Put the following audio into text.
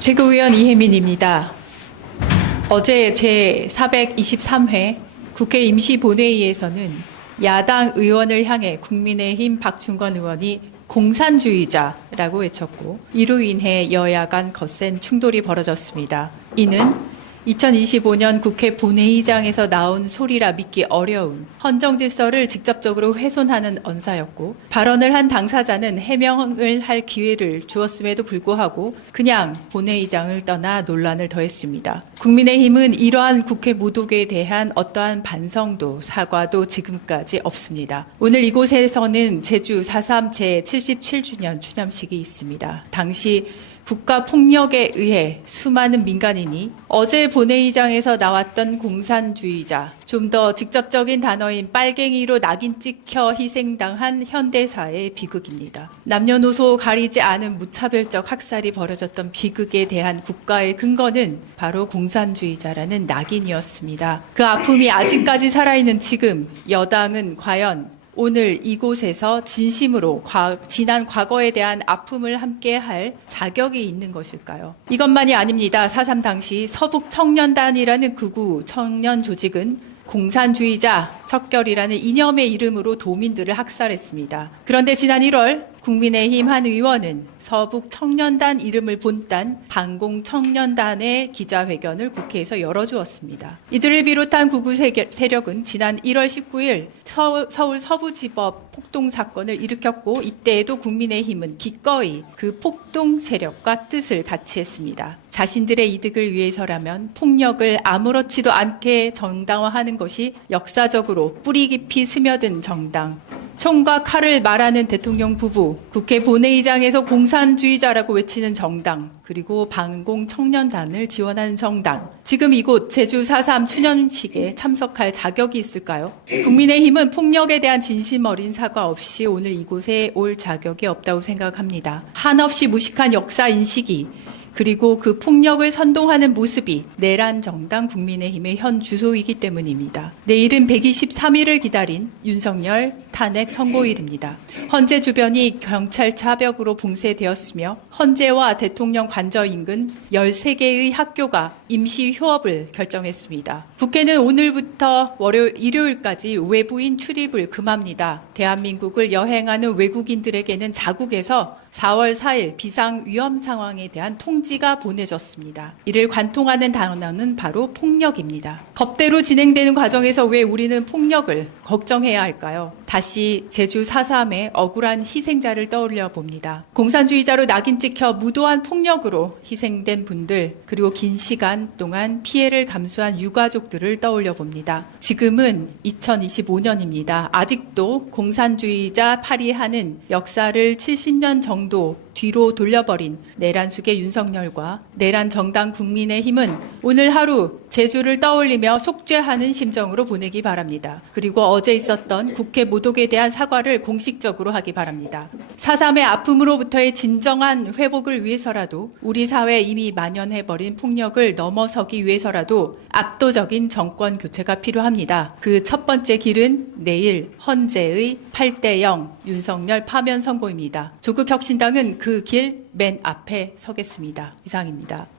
최고위원 이혜민입니다. 어제 제423회 국회 임시본회의에서는 야당 의원을 향해 국민의힘 박충건 의원이 공산주의자라고 외쳤고 이로 인해 여야 간 거센 충돌이 벌어졌습니다. 이는 2025년 국회 본회의장에서 나온 소리라 믿기 어려운 헌정 질서를 직접적으로 훼손하는 언사였고, 발언을 한 당사자는 해명을 할 기회를 주었음에도 불구하고 그냥 본회의장을 떠나 논란을 더했습니다. 국민의힘은 이러한 국회 모독에 대한 어떠한 반성도 사과도 지금까지 없습니다. 오늘 이곳에서는 제주 4.3 제77주년 추념식이 있습니다. 당시 국가폭력에 의해 수많은 민간인이 어제 본회의장에서 나왔던 공산주의자, 좀 더 직접적인 단어인 빨갱이로 낙인 찍혀 희생당한 현대사의 비극입니다. 남녀노소 가리지 않은 무차별적 학살이 벌어졌던 비극에 대한 국가의 근거는 바로 공산주의자라는 낙인이었습니다. 그 아픔이 아직까지 살아있는 지금 여당은 과연 오늘 이곳에서 진심으로 지난 과거에 대한 아픔을 함께 할 자격이 있는 것일까요? 이것만이 아닙니다. 4.3 당시 서북청년단이라는 극우 청년 조직은 공산주의자 척결이라는 이념의 이름으로 도민들을 학살했습니다. 그런데 지난 1월 국민의힘 한 의원은 서북청년단 이름을 본딴 반공청년단의 기자회견을 국회에서 열어주었습니다. 이들을 비롯한 극우 세력은 지난 1월 19일 서울 서부지법 폭동 사건을 일으켰고, 이때에도 국민의힘은 기꺼이 그 폭동 세력과 뜻을 같이 했습니다. 자신들의 이득을 위해서라면 폭력을 아무렇지도 않게 정당화하는 것이 역사적으로 뿌리 깊이 스며든 정당, 총과 칼을 말하는 대통령 부부, 국회 본회의장에서 공산주의자라고 외치는 정당, 그리고 반공청년단을 지원하는 정당, 지금 이곳 제주 4.3 추념식에 참석할 자격이 있을까요? 국민의힘은 폭력에 대한 진심 어린 사과 없이 오늘 이곳에 올 자격이 없다고 생각합니다. 한없이 무식한 역사 인식이, 그리고 그 폭력을 선동하는 모습이 내란 정당 국민의힘의 현 주소이기 때문입니다. 내일은 123일을 기다린 윤석열 탄핵 선고일입니다. 헌재 주변이 경찰 차벽으로 봉쇄되었으며 헌재와 대통령 관저 인근 13개의 학교가 임시 휴업을 결정했습니다. 국회는 오늘부터 일요일까지 외부인 출입을 금합니다. 대한민국을 여행하는 외국인들에게는 자국에서 4월 4일 비상위험 상황에 대한 통지가 보내졌습니다. 이를 관통하는 단어는 바로 폭력입니다. 법대로 진행되는 과정에서 왜 우리는 폭력을 걱정해야 할까요? 다시 제주 4.3의 억울한 희생자를 떠올려 봅니다. 공산주의자로 낙인 찍혀 무도한 폭력으로 희생된 분들, 그리고 긴 시간 동안 피해를 감수한 유가족들을 떠올려 봅니다. 지금은 2025년입니다. 아직도 공산주의자 파리하는 역사를 70년 정도 뒤로 돌려버린 내란숙의 윤석열과 내란 정당 국민의힘은 오늘 하루 제주를 떠올리며 속죄하는 심정으로 보내기 바랍니다. 그리고 어제 있었던 국회 모독에 대한 사과를 공식적으로 하기 바랍니다. 4.3의 아픔으로부터의 진정한 회복을 위해서라도, 우리 사회에 이미 만연해버린 폭력을 넘어서기 위해서라도 압도적인 정권 교체가 필요합니다. 그 첫 번째 길은 내일 헌재의 8대0 윤석열 파면 선고입니다. 조국혁신당은 그 길 맨 앞에 서겠습니다. 이상입니다.